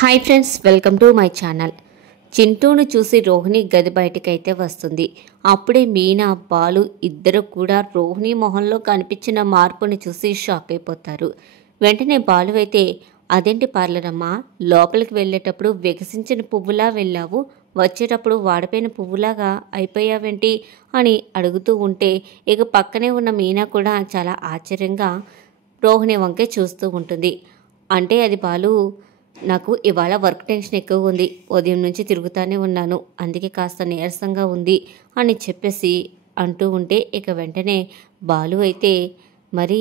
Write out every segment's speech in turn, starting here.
Hi friends, welcome to my channel. చింటూను చూసి రోహిణి గది బయటకైతే వస్తుంది. అప్పుడే మీనా, బాలు ఇద్దరు కూడా రోహిణి మొహంలో కనిపించిన మార్పుని చూసి షాక్ అయిపోతారు. వెంటనే బాలు అయితే, అదేంటి పార్లరమ్మా, లోపలికి వెళ్ళేటప్పుడు వికసించిన పువ్వులా వెళ్ళావు, వచ్చేటప్పుడు వాడిపోయిన పువ్వులాగా అయిపోయావేంటి అని అడుగుతూ ఉంటే, ఇక పక్కనే ఉన్న మీనా కూడా చాలా ఆశ్చర్యంగా రోహిణి వంకే చూస్తూ ఉంటుంది. అంటే అది బాలు, నాకు ఇవాళ వర్క్ టెన్షన్ ఎక్కువ ఉంది, ఉదయం నుంచి తిరుగుతూనే ఉన్నాను, అందుకే కాస్త నీరసంగా ఉంది అని చెప్పేసి అంటూ ఉంటే, ఇక వెంటనే బాలు అయితే, మరి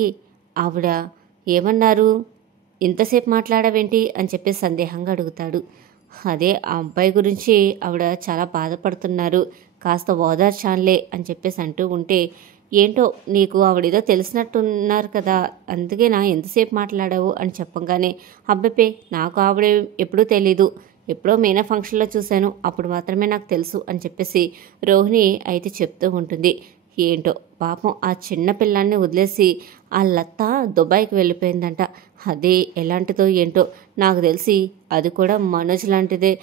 ఆవిడ ఏమన్నారు, ఇంతసేపు మాట్లాడవేంటి అని చెప్పి సందేహంగా అడుగుతాడు. అదే ఆ అబ్బాయి గురించి ఆవిడ చాలా బాధపడుతున్నారు, కాస్త ఓదార్చాన్లే అని చెప్పేసి అంటూ ఉంటే, ఏంటో నీకు ఆవిడేదో తెలిసినట్టున్నారు కదా, అందుకేనా ఎంతసేపు మాట్లాడావు అని చెప్పగానే, అబ్బే నాకు ఆవిడ ఎప్పుడూ తెలీదు, ఎప్పుడో మీనా ఫంక్షన్లో చూశాను, అప్పుడు మాత్రమే నాకు తెలుసు అని చెప్పేసి రోహిణి అయితే చెప్తూ ఉంటుంది. ఏంటో పాపం ఆ చిన్న పిల్లాన్ని వదిలేసి ఆ లత దుబాయ్కి వెళ్ళిపోయిందంట. అదే ఎలాంటిదో ఏంటో, నాకు తెలిసి అది కూడా మనోజ్ లాంటిదే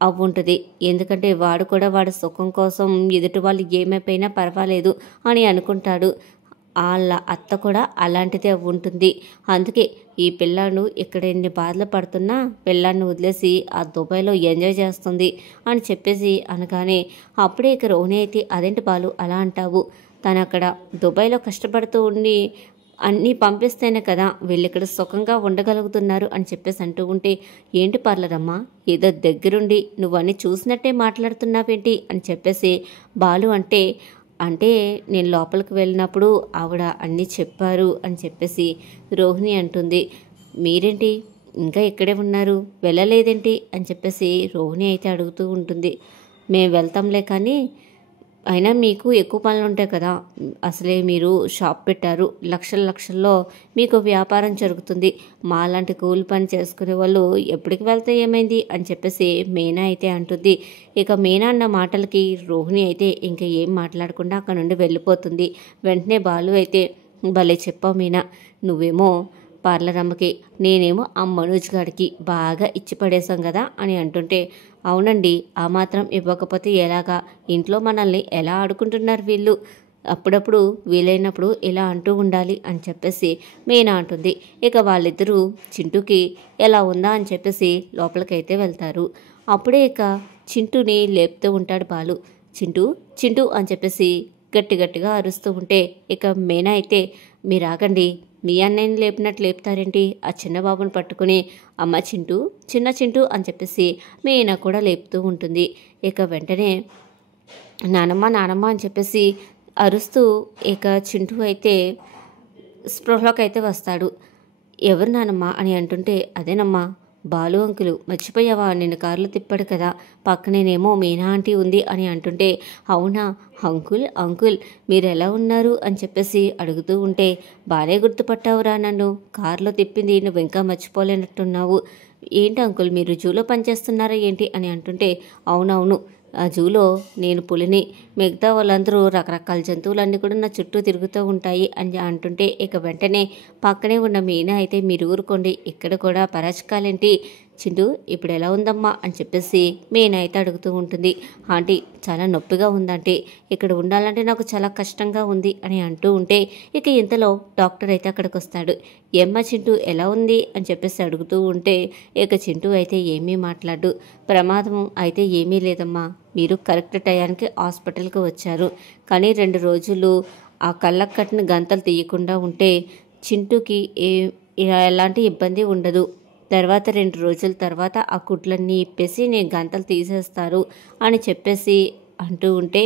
అవ్వుంటుంది. ఎందుకంటే వాడు కూడా వాడి సుఖం కోసం ఎదుటి వాళ్ళు ఏమైపోయినా పర్వాలేదు అని అనుకుంటాడు. వాళ్ళ అత్త కూడా అలాంటిదే ఉంటుంది. అందుకే ఈ పిల్లాడు ఇక్కడ ఎన్ని బాధలు పడుతున్నా పిల్లాడిని వదిలేసి ఆ దుబాయ్లో ఎంజాయ్ చేస్తుంది అని చెప్పేసి అనగానే, అప్పుడే ఇక రోహిణి అయితే, అదేంటి బాలు అలా అంటావు, తను అక్కడ దుబాయ్లో కష్టపడుతూ ఉండి అన్నీ పంపిస్తేనే కదా వీళ్ళు ఇక్కడ సుఖంగా ఉండగలుగుతున్నారు అని చెప్పేసి అంటూ ఉంటే, ఏంటి పార్లరమ్మా, ఏదో దగ్గరుండి నువ్వన్నీ చూసినట్టే మాట్లాడుతున్నావేంటి అని చెప్పేసి బాలు అంటే, అంటే నేను లోపలికి వెళ్ళినప్పుడు ఆవిడ అన్నీ చెప్పారు అని చెప్పేసి రోహిణి అంటుంది. మీరేంటి ఇంకా ఇక్కడే ఉన్నారు, వెళ్ళలేదేంటి అని చెప్పేసి రోహిణి అయితే అడుగుతూ ఉంటుంది. మేము వెళ్తాంలే, కానీ అయినా మీకు ఎక్కువ పనులు ఉంటాయి కదా, అసలే మీరు షాప్ పెట్టారు, లక్షల్లో మీకు వ్యాపారం జరుగుతుంది, మాలాంటి కూలి పని చేసుకునే వాళ్ళు ఎప్పటికి వెళ్తే ఏమైంది అని చెప్పేసి మీనా అయితే అంటుంది. ఇక మీనా అన్న మాటలకి రోహిణి అయితే ఇంకా ఏం మాట్లాడకుండా అక్కడ నుండి వెళ్ళిపోతుంది. వెంటనే బాలు అయితే, భలే చెప్పావు మీనా, నువ్వేమో పార్లర్ అమ్మకి, నేనేమో ఆ మనోజ్ గాడికి బాగా ఇచ్చి పడేశాం కదా అని అంటుంటే, అవునండి, ఆ మాత్రం ఇవ్వకపోతే ఎలాగా, ఇంట్లో మనల్ని ఎలా ఆడుకుంటున్నారు వీళ్ళు, అప్పుడప్పుడు వీలైనప్పుడు ఇలా అంటూ ఉండాలి అని చెప్పేసి మీనా అంటుంది. ఇక వాళ్ళిద్దరూ చింటూకి ఎలా ఉందా అని చెప్పేసి లోపలికైతే వెళ్తారు. అప్పుడే ఇక చింటూని లేపుతూ ఉంటాడు బాలు. చింటూ చింటూ అని చెప్పేసి గట్టిగా అరుస్తూ ఉంటే, ఇక మీనా అయితే, మీరు ఆగండి, మీ అన్నయ్యని లేపినట్టు లేపుతారేంటి, ఆ చిన్న బాబుని పట్టుకుని, అమ్మ చింటూ, చిన్న చింటూ అని చెప్పేసి మీనా కూడా లేపుతూ ఉంటుంది. ఇక వెంటనే నానమ్మ అని చెప్పేసి అరుస్తూ ఇక చింటూ అయితే స్పృహలోకి అయితే వస్తాడు. ఎవరు నానమ్మ అని అంటుంటే, అదేనమ్మా బాలు అంకులు, మర్చిపోయావా, నిన్ను కారులో తిప్పాడు కదా, పక్కనేనేమో మీనా ఆంటీ ఉంది అని అంటుంటే, అవునా అంకుల్ మీరు ఎలా ఉన్నారు అని చెప్పేసి అడుగుతూ ఉంటే, బాగానే గుర్తుపట్టావురా, నన్ను కారులో తిప్పింది నువ్వు ఇంకా మర్చిపోలేనట్టున్నావు, ఏంటి అంకుల్ మీరు జూలో పనిచేస్తున్నారా ఏంటి అని అంటుంటే, అవునవును, ఆ జూలో నేను పులిని, మిగతా వాళ్ళందరూ రకరకాల జంతువులన్నీ కూడా నా చుట్టూ తిరుగుతూ ఉంటాయి అని అంటుంటే, ఇక వెంటనే పక్కనే ఉన్న మీనా అయితే, మీరు ఊరుకోండి, ఇక్కడ కూడా పరాచకాలేంటి, చింటూ ఇప్పుడు ఎలా ఉందమ్మా అని చెప్పేసి మీనా అయితే అడుగుతూ ఉంటుంది. ఆంటీ చాలా నొప్పిగా ఉందంటే, ఇక్కడ ఉండాలంటే నాకు చాలా కష్టంగా ఉంది అని అంటూ ఉంటే, ఇక ఇంతలో డాక్టర్ అయితే అక్కడికి వస్తాడు. ఏమ్మా చింటూ ఎలా ఉంది అని చెప్పేసి అడుగుతూ ఉంటే, ఇక చింటూ అయితే ఏమీ మాట్లాడు. ప్రమాదం అయితే ఏమీ లేదమ్మా, మీరు కరెక్ట్ టయానికి హాస్పిటల్కి వచ్చారు, కానీ 2 రోజులు ఆ కళ్ళకు కట్టిన గంతలు తీయకుండా ఉంటే చింటూకి ఎలాంటి ఇబ్బంది ఉండదు, తర్వాత 2 రోజుల తర్వాత ఆ కుట్లన్నీ ఇప్పేసి నేను గంతలు తీసేస్తారు అని చెప్పేసి అంటూ ఉంటే,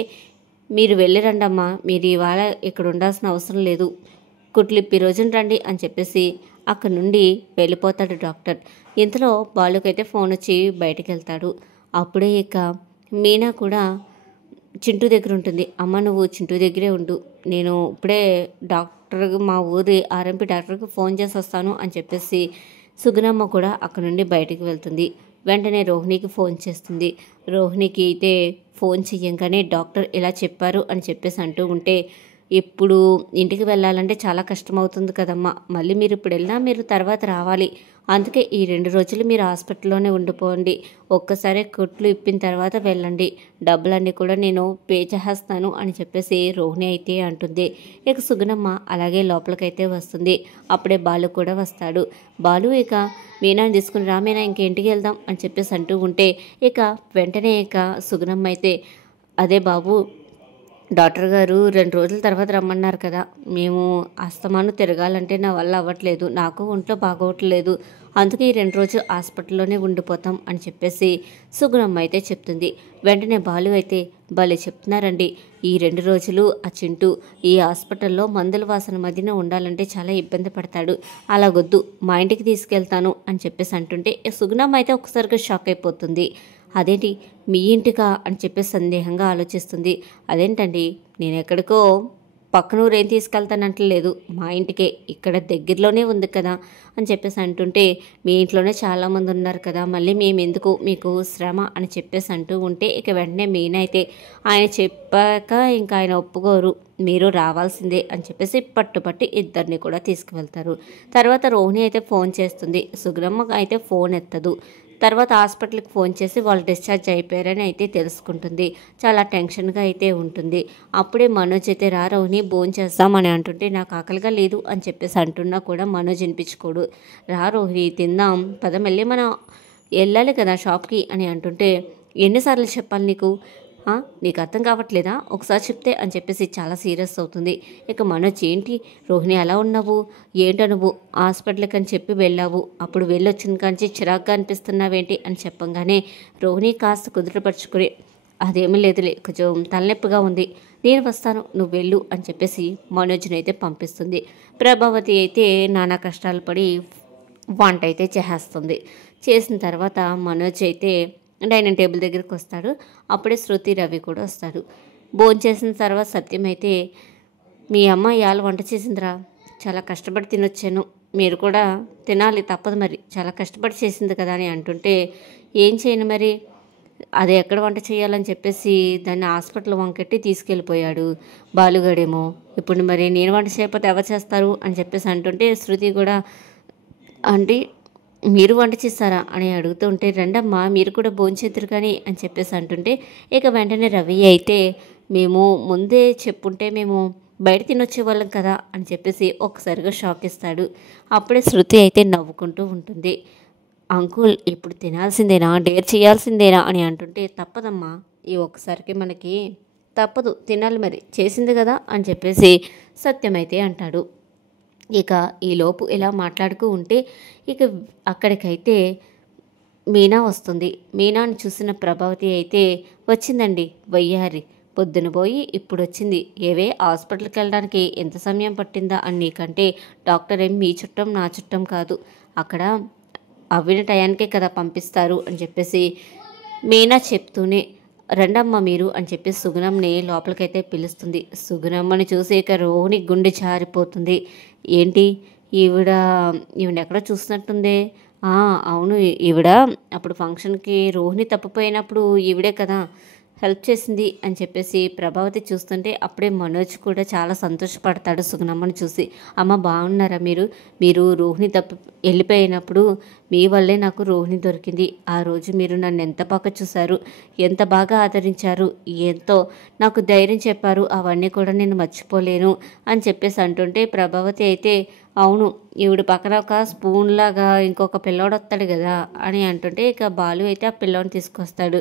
మీరు వెళ్ళిరండమ్మా, మీరు ఇవాళ ఇక్కడ ఉండాల్సిన అవసరం లేదు, కుట్లిప్పి రోజున రండి అని చెప్పేసి అక్కడి నుండి వెళ్ళిపోతాడు డాక్టర్. ఇంతలో బాలుకైతే ఫోన్ వచ్చి బయటికి వెళ్తాడు. అప్పుడే ఇక మీనా కూడా చింటూ దగ్గర ఉంటుంది. అమ్మ నువ్వు చింటూ దగ్గరే ఉండు, నేను ఇప్పుడే మా ఊరి ఆర్ఎంపీ డాక్టర్కి ఫోన్ చేసి వస్తాను అని చెప్పేసి సుగుణమ్మ కూడా అక్కడ నుండి బయటికి వెళ్తుంది. వెంటనే రోహిణికి ఫోన్ చేస్తుంది. రోహిణికి అయితే ఫోన్ చెయ్యంగానే డాక్టర్ ఇలా చెప్పారు అని చెప్పేసి అంటూ ఉంటే, ఇప్పుడు ఇంటికి వెళ్ళాలంటే చాలా కష్టమవుతుంది కదమ్మా, మళ్ళీ మీరు ఇప్పుడు వెళ్ళినా మీరు తర్వాత రావాలి, అందుకే ఈ 2 రోజులు మీరు హాస్పిటల్లోనే ఉండిపోండి, ఒక్కసారి కుట్లు ఇప్పిన తర్వాత వెళ్ళండి, డబ్బులన్నీ కూడా నేను పే చేస్తాను అని చెప్పేసి రోహిణి అయితే అంటుంది. ఇక సుగుణమ్మ అలాగే లోపలికైతే వస్తుంది. అప్పుడే బాలు కూడా వస్తాడు. బాలు ఇక మీనాని తీసుకుని రా మీనా ఇంటికి వెళ్దాం అని చెప్పేసి అంటూ ఉంటే ఇక వెంటనే ఇక సుగుణమ్మ అయితే అదే బాబు, డాక్టర్ గారు 2 రోజుల తర్వాత రమ్మన్నారు కదా, మేము అస్తమాను తిరగాలంటే నా వల్ల అవ్వట్లేదు, నాకు ఒంట్లో బాగోట్లేదు, అందుకే ఈ 2 రోజులు హాస్పిటల్లోనే ఉండిపోతాం అని చెప్పేసి సుగుణమ్మ అయితే చెప్తుంది. వెంటనే బాలు అయితే భలే చెప్తున్నారండి, ఈ 2 రోజులు ఆ చింటూ ఈ హాస్పిటల్లో మందుల వాసన మధ్యన ఉండాలంటే చాలా ఇబ్బంది పడతాడు, అలాగొద్దు మా ఇంటికి తీసుకెళ్తాను అని చెప్పేసి అంటుంటే సుగుణమ్మ అయితే ఒకసారిగా షాక్ అయిపోతుంది. అదేంటి మీ ఇంటికా అని చెప్పేసి సందేహంగా ఆలోచిస్తుంది. అదేంటండి నేను ఎక్కడికో పక్కనూరు ఏం తీసుకెళ్తానంటలేదు, మా ఇంటికే ఇక్కడ దగ్గరలోనే ఉంది కదా అని చెప్పేసి అంటుంటే మీ ఇంట్లోనే చాలామంది ఉన్నారు కదా, మళ్ళీ మేము ఎందుకు మీకు శ్రమ అని చెప్పేసి అంటూ ఉంటే ఇక వెంటనే మీనైతే ఆయన చెప్పాక ఇంకా ఆయన ఒప్పుకోరు, మీరు రావాల్సిందే అని చెప్పేసి పట్టుపట్టి ఇద్దరిని కూడా తీసుకువెళ్తారు. తర్వాత రోహిణి అయితే ఫోన్ చేస్తుంది. సుగుణమ్మ అయితే ఫోన్ ఎత్తదు. తర్వాత హాస్పిటల్కి ఫోన్ చేసి వాళ్ళు డిశ్చార్జ్ అయిపోయారని అయితే తెలుసుకుంటుంది. చాలా టెన్షన్గా అయితే ఉంటుంది. అప్పుడే మనోజ్ అయితే రా రోహిణి భోజనం చేస్తామని అంటుంటే నాకు ఆకలిగా లేదు అని చెప్పేసి అంటున్నా కూడా మనోజ్ వినిపించుకోడు. రా రోహిణి తిందాం పద, మళ్ళీ మనం వెళ్ళాలి కదా షాప్కి అని అంటుంటే ఎన్నిసార్లు చెప్పాలి నీకు, నీకు అర్థం కావట్లేదా, ఒకసారి చెప్తే అని చెప్పేసి చాలా సీరియస్ అవుతుంది. ఇక మనోజ్ ఏంటి రోహిణి అలా ఉన్నావు, ఏంటో నువ్వు హాస్పిటల్కి అని చెప్పి వెళ్ళావు, అప్పుడు వెళ్ళొచ్చిన కాంచి చిరాగ్గా అనిపిస్తున్నావేంటి అని చెప్పంగానే రోహిణి కాస్త కుదుటపరుచుకుని అదేమీ లేదులే కొంచెం తలనొప్పిగా ఉంది, నేను వస్తాను నువ్వు వెళ్ళు అని చెప్పేసి మనోజ్ని అయితే పంపిస్తుంది. ప్రభావతి అయితే నానా కష్టాలు పడి వంట అయితే చేస్తుంది. చేసిన తర్వాత మనోజ్ అయితే డైనింగ్ టేబుల్ దగ్గరికి వస్తాడు. అప్పుడే శృతి రవి కూడా వస్తారు. భోజనం చేసిన తర్వాత సత్యం అయితే మీ అమ్మ ఇవాళ వంట చేసిందిరా, చాలా కష్టపడి తినొచ్చాను, మీరు కూడా తినాలి తప్పదు మరి, చాలా కష్టపడి చేసింది కదా అని అంటుంటే ఏం చేయను మరి, అది ఎక్కడ వంట చేయాలని చెప్పేసి దాన్ని హాస్పిటల్ వంకెట్టి తీసుకెళ్ళిపోయాడు బాలుగాడేమో, ఇప్పుడు మరి నేను వంట చేయకపోతే ఎవరు చేస్తారు అని చెప్పేసి అంటుంటే శృతి కూడా అంటే మీరు వంట చేస్తారా అని అడుగుతుంటే రండమ్మా మీరు కూడా భోంచేద్దరు కానీ అని చెప్పేసి అంటుంటే ఇక వెంటనే రవి అయితే మేము ముందే చెప్పుంటే మేము బయట తినొచ్చే వాళ్ళం కదా అని చెప్పేసి ఒకసారిగా షాక్ ఇస్తాడు. అప్పుడే శృతి అయితే నవ్వుకుంటూ ఉంటుంది. అంకుల్ ఇప్పుడు తినాల్సిందేనా, డేర్ చేయాల్సిందేనా అని అంటుంటే తప్పదమ్మా, ఈ ఒక్కసారికి మనకి తప్పదు తినాలి మరి, చేసింది కదా అని చెప్పేసి సత్యం అయితే అంటాడు. ఇక ఈలోపు ఇలా మాట్లాడుతూ ఉంటే ఇక అక్కడికైతే మీనా వస్తుంది. మీనాని చూసిన ప్రభావతి అయితే వచ్చిందండి వయ్యారి, పొద్దున పోయి ఇప్పుడు వచ్చింది, ఏవే హాస్పిటల్కి వెళ్ళడానికి ఎంత సమయం పట్టిందా అని, నీకంటే డాక్టర్ ఏం మీ చుట్టం నా చుట్టం కాదు, అక్కడ అవ్విన టయానికే కదా పంపిస్తారు అని చెప్పేసి మీనా చెప్తూనే రండమ్మ మీరు అని చెప్పి సుగుణమ్మని లోపలికైతే పిలుస్తుంది. సుగుణమ్మని చూసి ఇక రోహిణి గుండె జారిపోతుంది. ఏంటి ఈవిడ ఎక్కడో చూసినట్టుందే, అవును ఈవిడ అప్పుడు ఫంక్షన్కి రోహిణి తప్పిపోయినప్పుడు ఈవిడే కదా హెల్ప్ చేసింది అని చెప్పేసి ప్రభావతి చూస్తుంటే అప్పుడే మనోజ్ కూడా చాలా సంతోషపడతాడు సుగుణమ్మని చూసి. అమ్మ బాగున్నారా మీరు రోహిణి వెళ్ళిపోయినప్పుడు మీ వల్లే నాకు రోహిణి దొరికింది, ఆ రోజు మీరు నన్ను ఎంత బాగా చూశారు, ఎంత బాగా ఆదరించారు, ఎంతో నాకు ధైర్యం చెప్పారు, అవన్నీ కూడా నేను మర్చిపోలేను అని చెప్పేసి అంటుంటే ప్రభావతి అయితే అవును ఈవిడ పక్కన ఒక స్పూన్ లాగా ఇంకొక పిల్లోడు వస్తాడు కదా అని అంటుంటే ఇక బాలు అయితే ఆ పిల్లోని తీసుకొస్తాడు.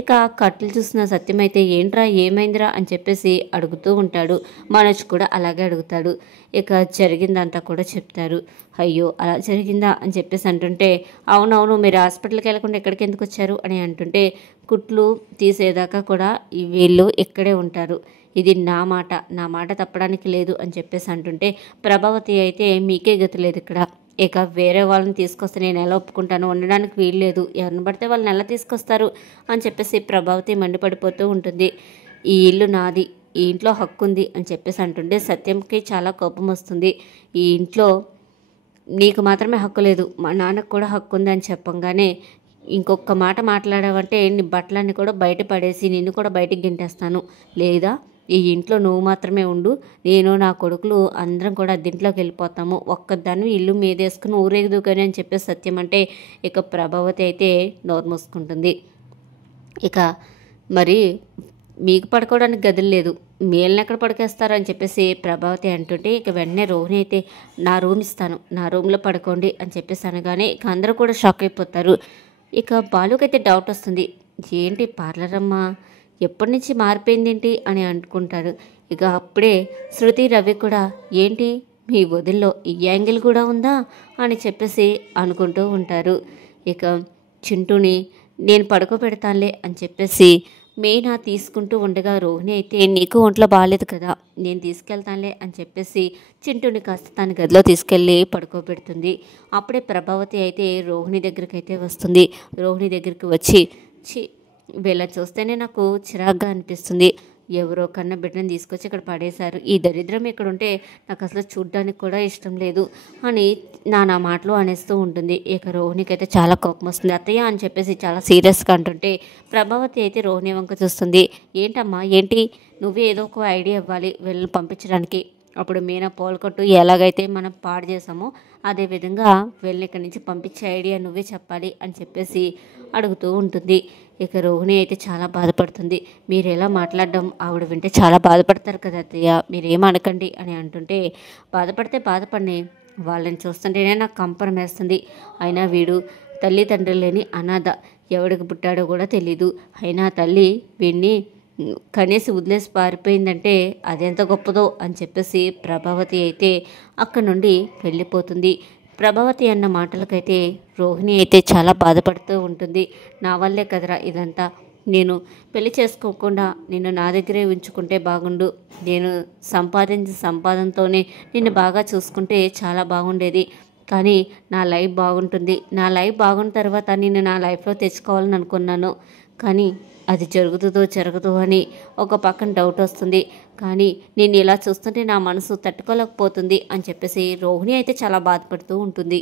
ఇక కట్లు చూసిన సత్యం అయితే ఏంట్రా ఏమైందిరా అని చెప్పేసి అడుగుతూ ఉంటాడు. మనోజ్ కూడా అలాగే అడుగుతాడు. ఇక జరిగిందంతా కూడా చెప్తారు. అయ్యో అలా జరిగిందా అని చెప్పేసి అంటుంటే అవునవును మీరు హాస్పిటల్కి వెళ్ళకుండా ఎక్కడికి ఎందుకు వచ్చారు అని అంటుంటే కుట్లు తీసేదాకా కూడా వీళ్ళు ఇక్కడే ఉంటారు, ఇది నా మాట తప్పడానికి లేదు అని చెప్పేసి అంటుంటే ప్రభావతి అయితే మీకే గతి లేదు ఇక్కడ, ఇక వేరే వాళ్ళని తీసుకొస్తే నేను ఎలా ఒప్పుకుంటాను, ఉండడానికి వీల్లేదు, ఎవరిని పడితే వాళ్ళని ఎలా తీసుకొస్తారు అని చెప్పేసి ప్రభావతి మండిపడిపోతూ ఉంటుంది. ఈ ఇల్లు నాది, ఈ ఇంట్లో హక్కు ఉంది అని చెప్పేసి అంటుంటే సత్యంకి చాలా కోపం వస్తుంది. ఈ ఇంట్లో నీకు మాత్రమే హక్కు లేదు, మా నాన్నకు కూడా హక్కు ఉంది అని చెప్పంగానే ఇంకొక మాట మాట్లాడావంటే నీ బట్టలన్నీ కూడా బయట పడేసి నిన్ను కూడా బయటికి గింటేస్తాను, లేదా ఈ ఇంట్లో నువ్వు మాత్రమే ఉండు, నేను నా కొడుకులు అందరం కూడా అద్దెంట్లోకి వెళ్ళిపోతాము, ఒక్కదాన్ని ఇల్లు మీదేసుకుని ఊరేగదు కానీ అని చెప్పేసి సత్యం అంటే ఇక ప్రభావతి అయితే నోరు మూసుకుంటుంది. ఇక మరి మీకు పడుకోవడానికి గదులు లేదు, మేళ్ళని ఎక్కడ పడుకేస్తారని చెప్పేసి ప్రభావతి అంటుంటే ఇక వెంటనే రోహిణి అయితే నా రూమ్ ఇస్తాను, నా రూమ్లో పడుకోండి అని చెప్పేసి అనగానే ఇక అందరూ కూడా షాక్ అయిపోతారు. ఇక బాలుకైతే డౌట్ వస్తుంది, ఏంటి పార్లర్ అమ్మ ఎప్పటి నుంచి మారిపోయిందేంటి అని అనుకుంటారు. ఇక అప్పుడే శృతి రవి కూడా ఏంటి మీ వదిల్లో ఈ యాంగిల్ కూడా ఉందా అని చెప్పేసి అనుకుంటూ ఉంటారు. ఇక చింటూని నేను పడుకోబెడతానులే అని చెప్పేసి మీనా తీసుకుంటూ ఉండగా రోహిణి అయితే నీకు ఒంట్లో బాగాలేదు కదా, నేను తీసుకెళ్తానులే అని చెప్పేసి చింటూని కాస్త తన గదిలో తీసుకెళ్ళి పడుకోబెడుతుంది. అప్పుడే ప్రభావతి అయితే రోహిణి దగ్గరికి అయితే వస్తుంది. రోహిణి దగ్గరికి వచ్చి వీళ్ళని చూస్తేనే నాకు చిరాగ్గా అనిపిస్తుంది, ఎవరో కన్నా బిడ్డను తీసుకొచ్చి ఇక్కడ పడేశారు, ఈ దరిద్రం ఇక్కడ ఉంటే నాకు అసలు చూడ్డానికి కూడా ఇష్టం లేదు అని నా మాటలు అనేస్తూ ఉంటుంది. ఇక రోహిణికి అయితే చాలా కోపం వస్తుంది. అత్తయ్య అని చెప్పేసి చాలా సీరియస్గా అంటుంటే ప్రభావతి అయితే రోహిణి వంక చూస్తుంది. ఏంటమ్మా ఏంటి, నువ్వే ఏదో ఒక ఐడియా ఇవ్వాలి వీళ్ళని పంపించడానికి, అప్పుడు మీనా పోల్కొట్టు ఎలాగైతే మనం పాడు చేసామో అదేవిధంగా వీళ్ళని ఇక్కడి నుంచి పంపించే ఐడియా నువ్వే చెప్పాలి అని చెప్పేసి అడుగుతూ ఉంటుంది. ఇక రోహిణి అయితే చాలా బాధపడుతుంది. మీరు ఎలా మాట్లాడడం ఆవిడ వింటే చాలా బాధపడతారు కదా అత్తయ్య, మీరేం అనకండి అని అంటుంటే బాధపడితే బాధపడి వాళ్ళని చూస్తుంటేనే నాకు కంపరం వేస్తుంది, అయినా వీడు తల్లిదండ్రులు లేని అనాథ, ఎవడికి పుట్టాడో కూడా తెలీదు, అయినా తల్లి వీడిని కనేసి వదిలేసి పారిపోయిందంటే అదెంత గొప్పదో అని చెప్పేసి ప్రభావతి అయితే అక్కడ నుండి వెళ్ళిపోతుంది. ప్రభావతి అన్న మాటలకైతే రోహిణి అయితే చాలా బాధపడుతూ ఉంటుంది. నా వల్లే కదరా ఇదంతా, నేను పెళ్లి చేసుకోకుండా నిన్ను నా దగ్గరే ఉంచుకుంటే బాగుండు, నేను సంపాదించిన సంపాదనతోనే నిన్ను బాగా చూసుకుంటే చాలా బాగుండేది, కానీ నా లైఫ్ బాగుంటుంది, నా లైఫ్ బాగున్న తర్వాత నిన్ను నా లైఫ్లో తెచ్చుకోవాలని అనుకున్నాను, కానీ అది జరుగుతుందో జరగదో అని ఒక పక్కన డౌట్ వస్తుంది, కానీ నేను ఇలా చూస్తుంటే నా మనసు తట్టుకోలేకపోతుంది అని చెప్పేసి రోహిణి అయితే చాలా బాధపడుతూ ఉంటుంది.